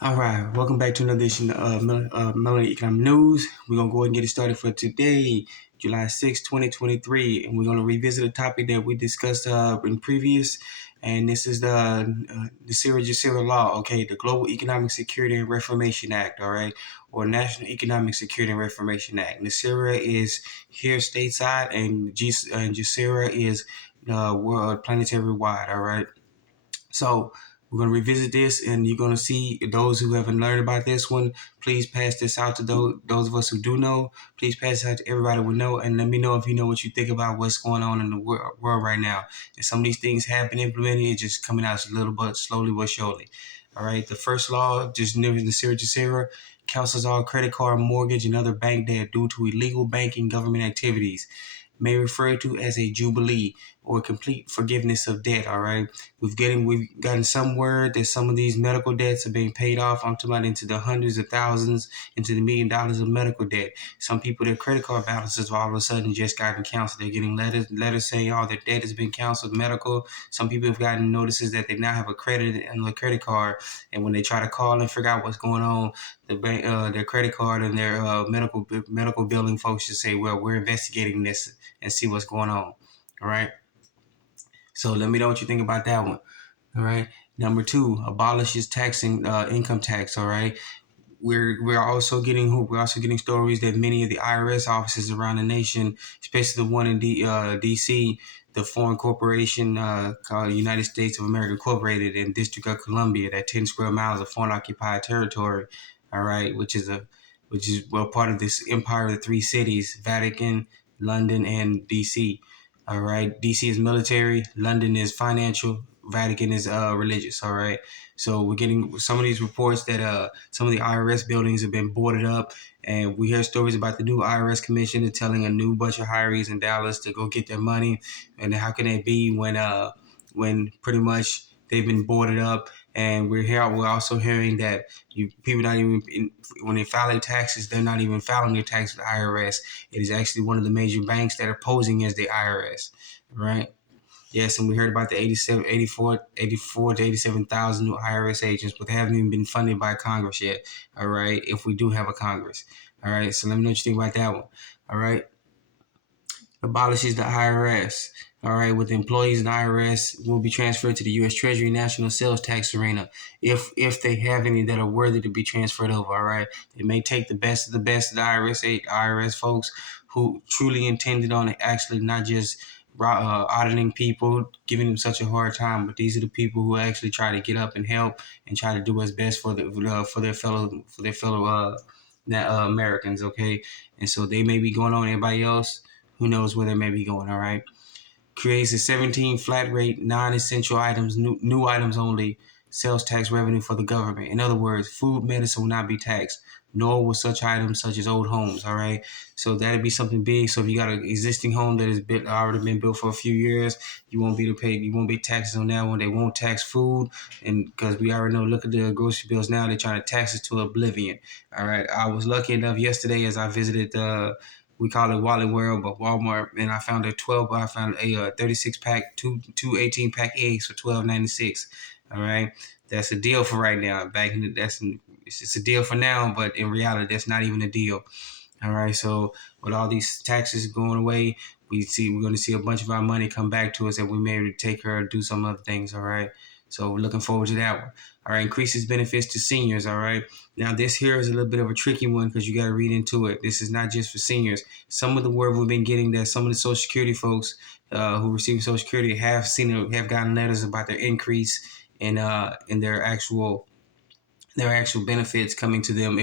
All right, welcome back to another edition of Melody Economic News. We're going to go ahead and get it started for today, July 6th, 2023. And we're going to revisit a topic that we discussed in previous. And this is the GESARA law, okay, the Global Economic Security and Reformation Act, all right, or National Economic Security and Reformation Act. NESARA is here stateside, and GESARA is world planetary wide, all right. So we're going to revisit this, and you're going to see those who haven't learned about this one. Please pass this out to those of us who do know. Please pass it out to everybody we know, and let me know if you know what you think about what's going on in the world right now. And some of these things have been implemented, it's just coming out a little bit slowly but surely. All right, the first law, just never the GESARA, cancels all credit card, mortgage, and other bank debt due to illegal banking government activities, may refer to as a jubilee or complete forgiveness of debt. All right, we've gotten some word that some of these medical debts are being paid off. I'm talking about into the hundreds of thousands, into the $1 million of medical debt. Some people, their credit card balances all of a sudden just gotten canceled. They're getting letters saying all their debt has been canceled. Medical. Some people have gotten notices that they now have a credit on their credit card, and when they try to call and figure out what's going on, the bank, their credit card and their medical billing folks just say, "Well, we're investigating this and see what's going on." All right. So let me know what you think about that one. All right. Number two, abolishes taxing income tax. All right. We're also getting stories that many of the IRS offices around the nation, especially the one in DC, the foreign corporation called United States of America Incorporated in District of Columbia, that 10 square miles of foreign occupied territory. All right, which is part of this empire of the three cities: Vatican, London, and DC. All right, DC is military, London is financial, Vatican is religious. All right, so we're getting some of these reports that some of the IRS buildings have been boarded up, and we hear stories about the new IRS commissioner telling a new bunch of hirees in Dallas to go get their money. And how can it be when pretty much they've been boarded up? And we're also hearing that people not even when they file their taxes, they're not even filing their taxes with the IRS. It is actually one of the major banks that are posing as the IRS, right? Yes, and we heard about the 84 to 87,000 new IRS agents, but they haven't even been funded by Congress yet. All right, if we do have a Congress. All right, so let me know what you think about that one. All right, abolishes the IRS. All right, with employees in the IRS will be transferred to the U.S. Treasury National Sales Tax arena if they have any that are worthy to be transferred over. All right, they may take the best of the IRS folks who truly intended on actually not just auditing people, giving them such a hard time, but these are the people who actually try to get up and help and try to do what's best for their fellow Americans. Okay, and so they may be going on everybody else. Who knows where they may be going? All right. Creates a 17 flat rate, non-essential items, new items only sales tax revenue for the government. In other words, food, medicine will not be taxed, nor will such items such as old homes. All right. So that'd be something big. So if you got an existing home that has already been built for a few years, you won't be taxes on that one. They won't tax food, and because we already know, look at the grocery bills now, they're trying to tax it to oblivion. All right. I was lucky enough yesterday as I visited we call it Wally World, but Walmart, and I found a 36 pack, two 18-pack eggs for $12.96. All right, that's a deal for right now. It's just a deal for now, but in reality, that's not even a deal. All right, so with all these taxes going away, we're going to see a bunch of our money come back to us that we may be able to take care of, do some other things. All right, so we're looking forward to that one. All right, increases benefits to seniors. All right, now this here is a little bit of a tricky one because you got to read into it. This is not just for seniors. Some of the word we've been getting that some of the Social Security folks who receive Social Security have gotten letters about their increase in their actual benefits coming to them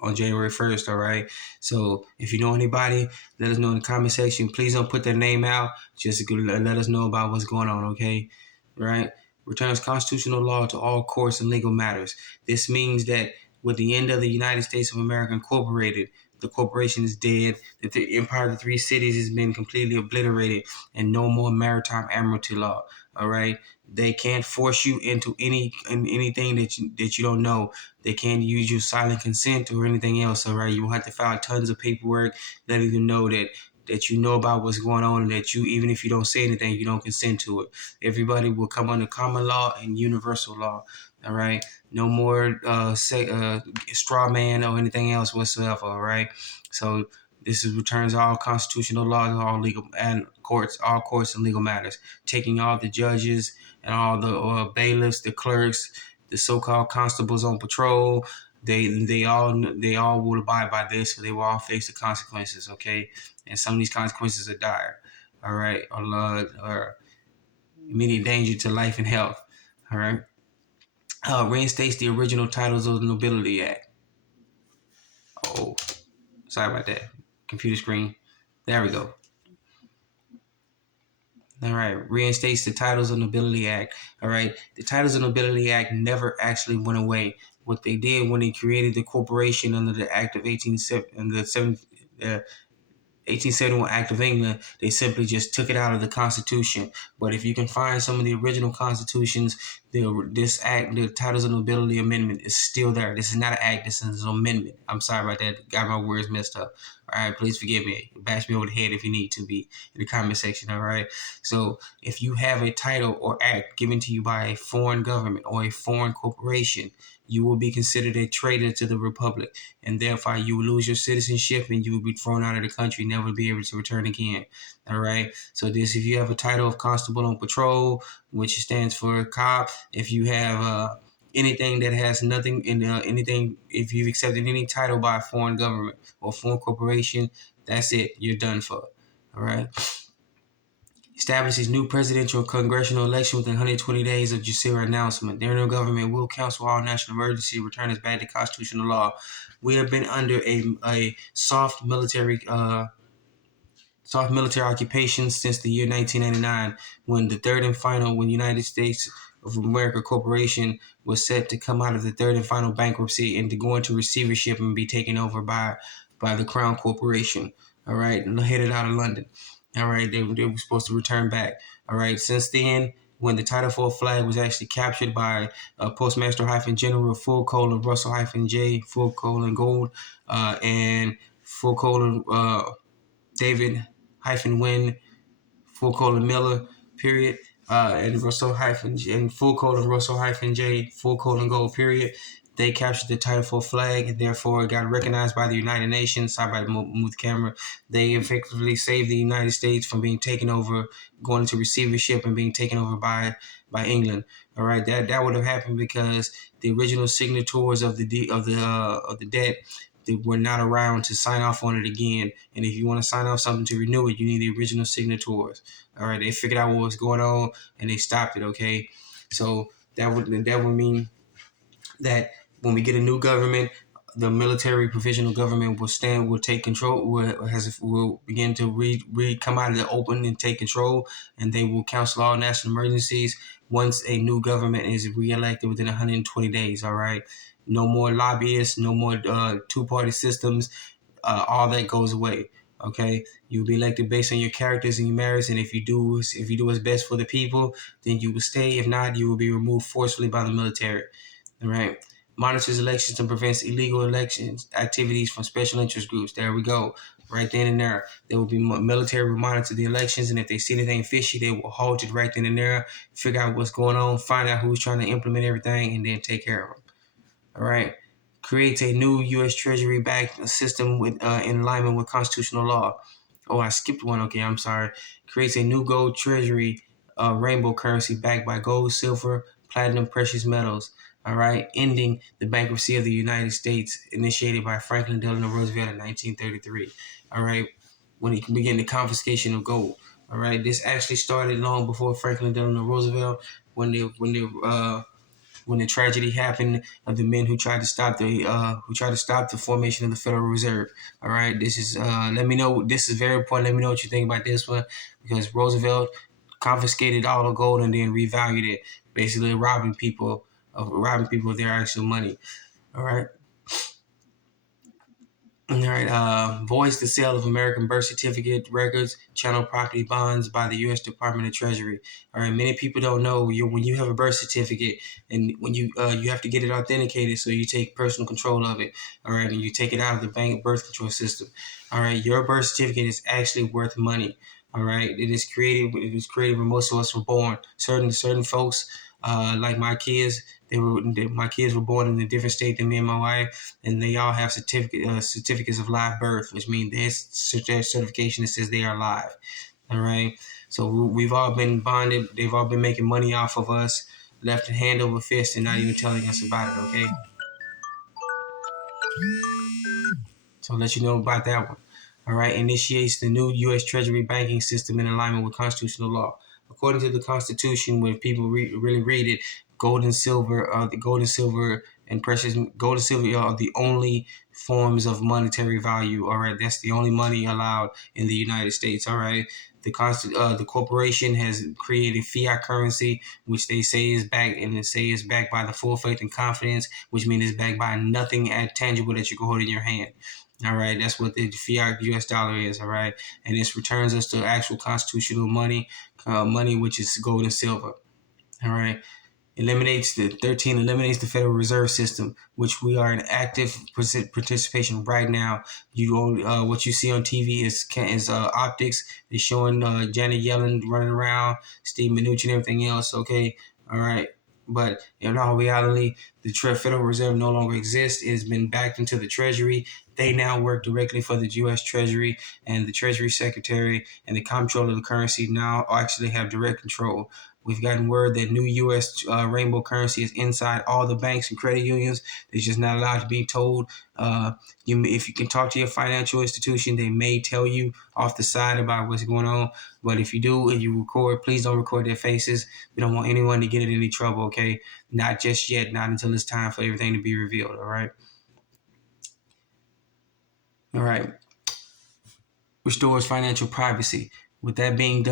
on January 1st. All right. So if you know anybody, let us know in the comment section. Please don't put their name out. Just let us know about what's going on. Okay. Right. Returns constitutional law to all courts and legal matters. This means that with the end of the United States of America Incorporated, the corporation is dead, that the empire of the three cities has been completely obliterated, and no more maritime admiralty law. All right. They can't force you into anything that you don't know. They can't use your silent consent or anything else. All right. You won't have to file tons of paperwork letting them know that you know about what's going on, and that you, even if you don't say anything, you don't consent to it. Everybody will come under common law and universal law. All right, no more straw man or anything else whatsoever. All right, so this is returns all constitutional laws, all legal and all courts and legal matters, taking all the judges and all the bailiffs, the clerks, the so-called constables on patrol. They all will abide by this, so they will all face the consequences. Okay, and some of these consequences are dire. All right, or immediate danger to life and health. All right. Reinstates the original titles of the Nobility Act. Oh, sorry about that. Computer screen. There we go. All right. Reinstates the Titles of Nobility Act. All right. The Titles of Nobility Act never actually went away. What they did when they created the corporation under the Act of 1871 Act of England, they simply just took it out of the Constitution. But if you can find some of the original constitutions, this act, the Titles of Nobility Amendment, is still there. This is not an act. This is an amendment. I'm sorry about that. Got my words messed up. All right, please forgive me. Bash me over the head if you need to be in the comment section. All right. So if you have a title or act given to you by a foreign government or a foreign corporation, you will be considered a traitor to the republic, and therefore you will lose your citizenship and you will be thrown out of the country, never be able to return again. All right. So this, if you have a title of constable on patrol, which stands for cop, if you have anything that has nothing in anything, if you've accepted any title by a foreign government or foreign corporation, that's it. You're done for. All right. Establishes new presidential and congressional election within 120 days of GESARA announcement. The internal government will cancel all national emergency, return us back to constitutional law. We have been under a soft military occupation since the year 1999, when when United States of America Corporation was set to come out of the third and final bankruptcy and to go into receivership and be taken over by the Crown Corporation. All right, and headed out of London. All right, they were supposed to return back. All right, since then, when the Title IV flag was actually captured by Postmaster General Russell J Gold and David Wynn Miller, period, and Russell and Russell J Gold, period. They captured the Title IV flag, and therefore it got recognized by the United Nations. Sorry about the move the camera. They effectively saved the United States from being taken over, going into receivership, and being taken over by England. All right, that would have happened because the original signatories of the debt, they were not around to sign off on it again. And if you want to sign off something to renew it, you need the original signatories. All right, they figured out what was going on and they stopped it. Okay, so that would mean that when we get a new government, the military provisional government will take control, will begin to come out of the open and take control, and they will cancel all national emergencies once a new government is reelected within 120 days. All right, no more lobbyists, no more two-party systems. All that goes away. Okay, you'll be elected based on your characters and your merits, and if you do what's best for the people, then you will stay. If not, you will be removed forcefully by the military. All right. Monitors elections and prevents illegal elections activities from special interest groups. There we go. Right then and there. There will be military will monitor the elections, and if they see anything fishy, they will halt it right then and there, figure out what's going on, find out who's trying to implement everything, and then take care of them. All right. Creates a new U.S. Treasury backed system with in alignment with constitutional law. Oh, I skipped one. Okay, I'm sorry. Creates a new gold treasury, rainbow currency backed by gold, silver, platinum, precious metals. All right, ending the bankruptcy of the United States initiated by Franklin Delano Roosevelt in 1933. All right, when he began the confiscation of gold. All right, this actually started long before Franklin Delano Roosevelt, when the tragedy happened of the men who tried to stop the formation of the Federal Reserve. All right, this is let me know. This is very important. Let me know what you think about this one, because Roosevelt confiscated all the gold and then revalued it, basically robbing people of their actual money. All right. All right, voids the sale of American birth certificate records, channel property bonds by the U.S. Department of Treasury. All right, many people don't know when you have a birth certificate, and when you have to get it authenticated, so you take personal control of it. All right, and you take it out of the bank birth control system. All right, your birth certificate is actually worth money. All right, it is created. It was created when most of us were born. Certain folks, like my kids, My kids were born in a different state than me and my wife, and they all have certificates of live birth, which means their certification that says they are alive. All right. So we've all been bonded. They've all been making money off of us, left hand over fist, and not even telling us about it. Okay. So I'll let you know about that one. All right, initiates the new U.S. Treasury banking system in alignment with constitutional law. According to the Constitution, when people really read it, gold and silver and precious gold and silver are the only forms of monetary value. All right, that's the only money allowed in the United States. All right, the corporation has created fiat currency, which they say is backed, and they say is backed by the full faith and confidence, which means it's backed by nothing tangible that you can hold in your hand. All right, that's what the fiat U.S. dollar is. All right, and this returns us to actual constitutional money which is gold and silver. All right, eliminates the Federal Reserve System, which we are in active participation right now. What you see on TV is optics. They're showing Janet Yellen running around, Steve Mnuchin, and everything else. Okay, all right. But in all reality, the Federal Reserve no longer exists. It has been backed into the Treasury. They now work directly for the U.S. Treasury, and the Treasury Secretary and the comptroller of the currency now actually have direct control. We've gotten word that new U.S. Rainbow currency is inside all the banks and credit unions. They're just not allowed to be told. If you can talk to your financial institution, they may tell you off the side about what's going on. But if you do and you record, please don't record their faces. We don't want anyone to get in any trouble, okay? Not just yet, not until it's time for everything to be revealed, all right? All right. Restores financial privacy. With that being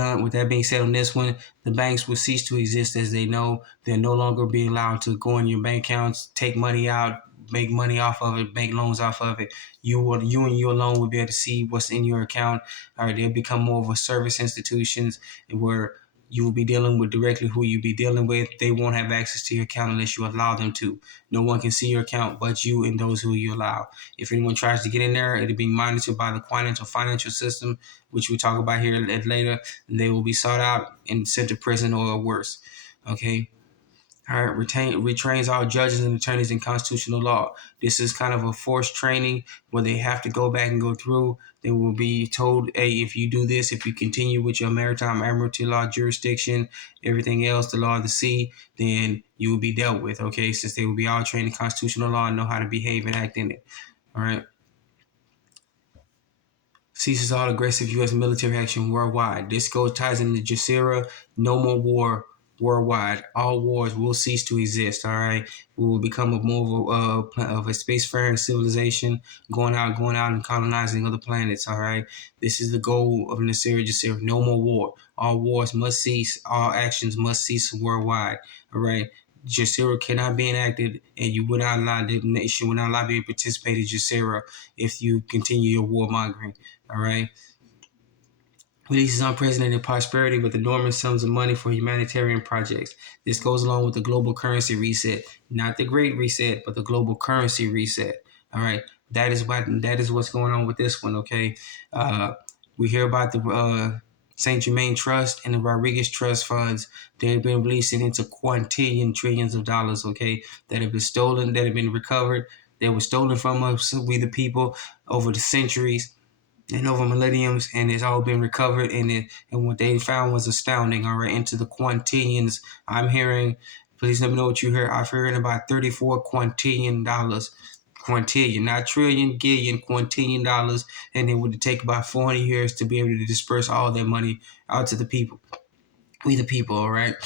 said on this one, the banks will cease to exist as they know. They'll no longer be allowed to go in your bank accounts, take money out, make money off of it, make loans off of it. You and you alone will be able to see what's in your account. All right, they'll become more of a service institutions where you will be dealing with directly who you be dealing with. They won't have access to your account unless you allow them to. No one can see your account but you and those who you allow. If anyone tries to get in there, it'll be monitored by the financial system, which we'll talk about here later, and they will be sought out and sent to prison or worse. Okay. All right, retrains all judges and attorneys in constitutional law. This is kind of a forced training where they have to go back and go through. They will be told, hey, if you do this, if you continue with your maritime admiralty law jurisdiction, everything else, the law of the sea, then you will be dealt with, okay? Since they will be all trained in constitutional law and know how to behave and act in it. All right. Ceases all aggressive U.S. military action worldwide. This ties into GESARA, no more war worldwide. All wars will cease to exist, all right? We will become of a spacefaring civilization, going out and colonizing other planets, all right? This is the goal of NESARA. No more war. All wars must cease. All actions must cease worldwide, all right? GESARA cannot be enacted, and you would not allow the nation would not allow you to participate in GESARA if you continue your warmongering. All right. Releases unprecedented prosperity with enormous sums of money for humanitarian projects. This goes along with the global currency reset, not the Great Reset, but the global currency reset. All right. That is what's going on with this one. Okay. We hear about the Saint Germain Trust and the Rodriguez Trust funds. They've been releasing into quintillion trillions of dollars. Okay, that have been stolen, that have been recovered. They were stolen from us, we the people, over the centuries and over millenniums, and it's all been recovered. And what they found was astounding. All right, into the quintillions. I'm hearing. Please let me know what you heard. I've heard about $34 quintillion dollars. Quintillion, not trillion, gillion, quintillion dollars, and it would take about 400 years to be able to disperse all that money out to the people. We the people, all right.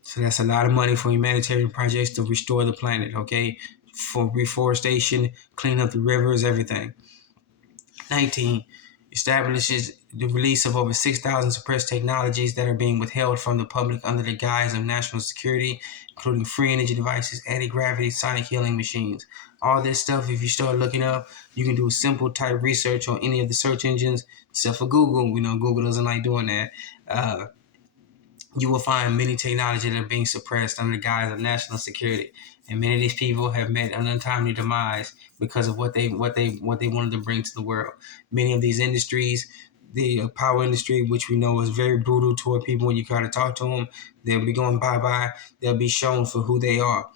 So that's a lot of money for humanitarian projects to restore the planet. Okay, for reforestation, clean up the rivers, everything. 19 establishes the release of over 6,000 suppressed technologies that are being withheld from the public under the guise of national security, including free energy devices, anti-gravity, sonic healing machines. All this stuff, if you start looking up, you can do a simple type research on any of the search engines, except for Google. We know Google doesn't like doing that. You will find many technologies that are being suppressed under the guise of national security, and many of these people have met an untimely demise because of what they wanted to bring to the world. Many of these industries, the power industry, which we know is very brutal toward people when you try to talk to them, they'll be going bye bye. They'll be shown for who they are.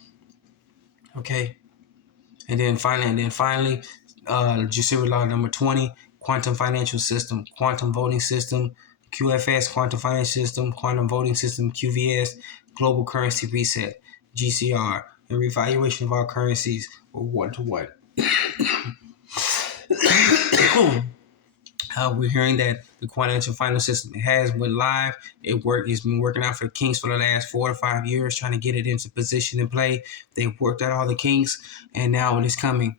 Okay. And then finally, GESARA law number 20, quantum financial system, quantum voting system, QFS, quantum financial system, quantum voting system, QVS, global currency reset, GCR, and revaluation of our currencies were one to one. We're hearing that the quantum final system has went live. It's been working out for the Kings for the last 4 to 5 years, trying to get it into position and play. They've worked out all the kinks, and now it is coming.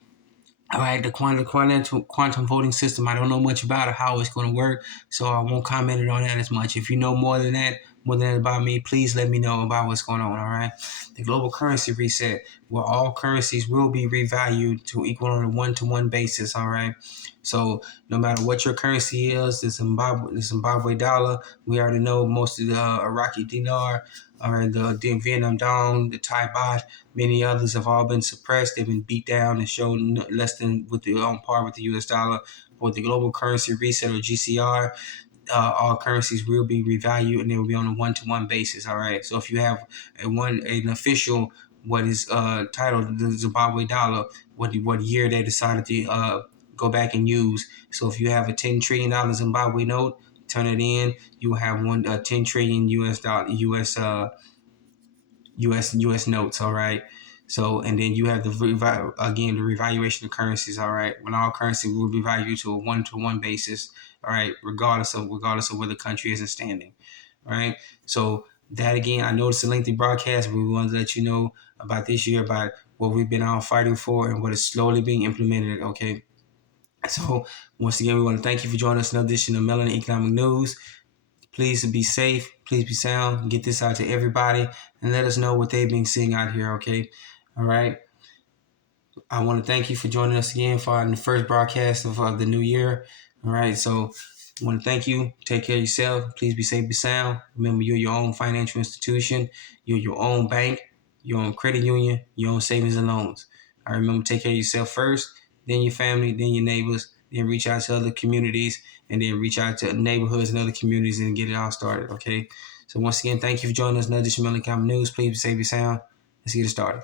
All right, the quantum voting system. I don't know much about it, how it's going to work, so I won't comment on that as much. If you know more than that about me, please let me know about what's going on. All right, the global currency reset, where all currencies will be revalued to equal on a one-to-one basis. All right, so no matter what your currency is, the Zimbabwe dollar, we already know most of the Iraqi dinar, or the Vietnam dong, the Thai baht. Many others have all been suppressed. They've been beat down and shown less than with the on par with the U.S. dollar. With the global currency reset or GCR, all currencies will be revalued and they will be on a one-to-one basis. All right. So if you have an official what is titled the Zimbabwe dollar, what year they decided to go back and use. So if you have a $10 trillion Zimbabwe note, turn it in. You will have 10 trillion U.S. dollar U.S. notes. All right. So, and then you have the revaluation of currencies. All right, when all currency will be valued to a one-to-one basis. All right, regardless of where the country is in standing. All right. So that again, I know it's a lengthy broadcast, but we wanted to let you know about this year, about what we've been out fighting for and what is slowly being implemented. Okay. So once again, we want to thank you for joining us in another edition of Melanin Economic News. Please be safe. Please be sound. Get this out to everybody and let us know what they've been seeing out here. Okay. All right. I want to thank you for joining us again for the first broadcast of the new year. All right. So I want to thank you. Take care of yourself. Please be safe, be sound. Remember, you're your own financial institution. You're your own bank, your own credit union, your own savings and loans. I remember, take care of yourself first, then your family, then your neighbors, then reach out to other communities, and then reach out to neighborhoods and other communities and get it all started. Okay. So once again, thank you for joining us. Another edition of Melon Common News. Please be safe, be sound. Let's get it started.